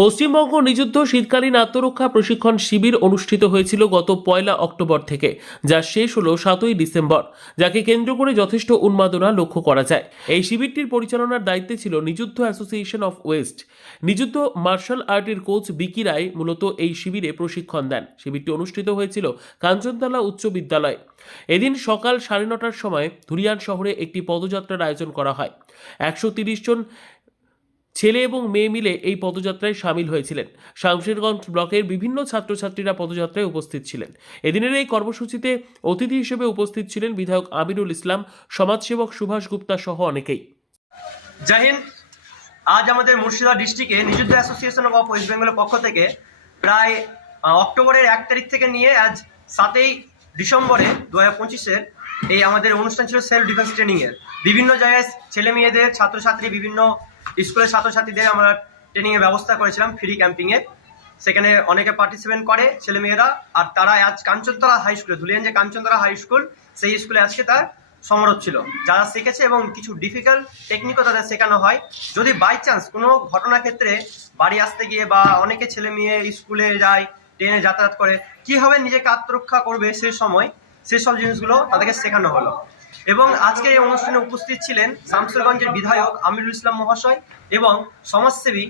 পশ্চিমবঙ্গ নিযুদ্ধ শীতকালীন আত্মরক্ষা প্রশিক্ষণ শিবির অনুষ্ঠিত হয়েছিল গত পয়লা অক্টোবর থেকে, যা শেষ হলো সাতই ডিসেম্বর, যাকে কেন্দ্র করে যথেষ্ট উন্মাদনা লক্ষ্য করা যায়। এই শিবিরটির পরিচালনার দায়িত্বে ছিল Niyuddha association of west. Niyuddha martial আর্টের কোচ বিকি রায় মূলত এই শিবিরে প্রশিক্ষণ দেন। শিবিরটি অনুষ্ঠিত হয়েছিল কাঞ্চনতলা উচ্চ বিদ্যালয়ে। এদিন সকাল সাড়ে নটার সময় ধুলিয়ান শহরে একটি পদযাত্রার আয়োজন করা হয়। একশো জন ছেলে এবং মেয়ে মিলে এই পদযাত্রায় সামিল হয়েছিলেন। শামশেরগঞ্জ ব্লকের বিভিন্ন ছাত্রছাত্রীরা পদযাত্রায় উপস্থিত ছিলেন। এদিনের এই কর্মসূচিতে অতিথি হিসেবে উপস্থিত ছিলেন বিধায়ক আমিরুল ইসলাম, সমাজসেবক সুভাষ গুপ্তা সহ অনেকেই। জয় হিন্দ। আজ আমাদের মুর্শিদাবাদ ডিস্ট্রিক্টে নিযুদ্ধ অ্যাসোসিয়েশন অফ ওয়েস্ট বেঙ্গলের পক্ষ থেকে প্রায় অক্টোবরের এক তারিখ থেকে নিয়ে আজ সাতই ডিসেম্বরে দু হাজার পঁচিশের এই আমাদের অনুষ্ঠান ছিল সেলফ ডিফেন্স ট্রেনিংয়ের। বিভিন্ন জায়গায় ছেলে মেয়েদের ছাত্রছাত্রী, বিভিন্ন স্কুলের ছাত্রছাত্রীদের আমরা ট্রেনিংয়ের ব্যবস্থা করেছিলাম ফ্রি ক্যাম্পিংয়ে সেখানে অনেকে পার্টিসিপেট করে ছেলেমেয়েরা, আর তারা আজ কাঞ্চনতলা হাই স্কুলে ধুলিয়ান যে কাঞ্চনতলা হাই স্কুল সেই স্কুলে আজকে তার সমারোহ ছিল। যারা শিখেছে এবং কিছু ডিফিকাল্ট টেকনিকও তাদের শেখানো হয়। যদি বাই চান্স কোনো ঘটনা ক্ষেত্রে বাড়ি আসতে গিয়ে বা অনেকে ছেলে মেয়ে স্কুলে যায় ট্রেনে যাতায়াত করে, কীভাবে নিজেকে আত্মরক্ষা করবে সেই সময় সেসব জিনিসগুলো তাদেরকে শেখানো হলো। এবং আজকে এই অনুষ্ঠানে উপস্থিত ছিলেন শামসুরগঞ্জের বিধায়ক আমিরুল ইসলাম মহাশয় এবং সমাজসেবী,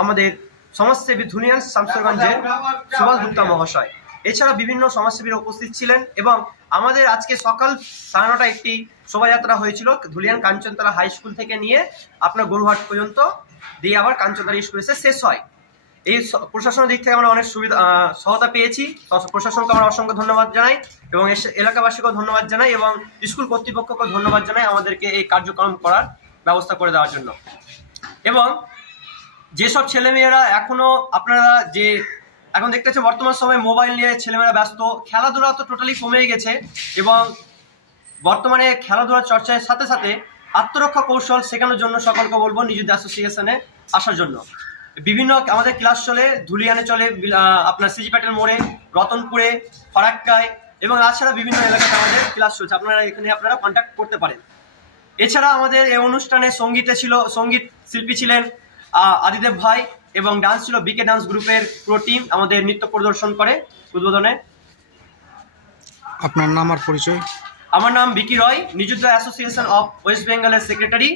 আমাদের সমাজসেবী ধুনিয়ান শামসুরগঞ্জের সুভাষ গুপ্তা মহাশয়। এছাড়া বিভিন্ন সমাজসেবীরা উপস্থিত ছিলেন এবং আমাদের আজকে সকাল সাড়ে নটা একটি শোভাযাত্রা হয়েছিল ধুলিয়ান কাঞ্চনতলা হাই স্কুল থেকে নিয়ে, আপনার গরুহাট পর্যন্ত, দিয়ে আবার কাঞ্চনতলা স্কুল এসে শেষ হয়। এই প্রশাসনের দিক থেকে আমরা অনেক সুবিধা সহায়তা পেয়েছি। প্রশাসনকে আমরা অসংখ্য ধন্যবাদ জানাই এবং এলাকাবাসীকেও ধন্যবাদ জানাই এবং স্কুল কর্তৃপক্ষকেও ধন্যবাদ জানাই আমাদেরকে এই কার্যক্রম করার ব্যবস্থা করে দেওয়ার জন্য। এবং যেসব ছেলেমেয়েরা এখনও আপনারা যে, এখন দেখতে পাচ্ছেন বর্তমান সময়ে মোবাইল নিয়ে ছেলেমেয়েরা ব্যস্ত, খেলাধুলা তো টোটালি কমে গেছে এবং বর্তমানে খেলাধুলার চর্চার সাথে সাথে আত্মরক্ষা কৌশল শেখানোর জন্য সকলকে বলব নিজেদের অ্যাসোসিয়েশনে আসার জন্য। বিভিন্ন আমাদের ক্লাস চলে ধুলিয়ানে চলে আপনার সিজি প্যাটেল মোড়ে রতনপুরে ফরাক্কায় এবং তাছাড়া বিভিন্ন এলাকাতে আমাদের ক্লাস চলছে। আপনারা এখানে আপনারা কন্ট্যাক্ট করতে পারেন। এছাড়া আমাদের এই অনুষ্ঠানে সঙ্গীতে ছিল সংগীত শিল্পী ছিলেন আদিদেব ভাই এবং ডান্স ছিল বিকে ডান্স গ্রুপের পুরো টিম আমাদের নৃত্য প্রদর্শন করে উদ্বোধনে। আপনার নাম আর পরিচয়? আমার নাম Vicky Roy Niyuddha association of west বেঙ্গলের সেক্রেটারি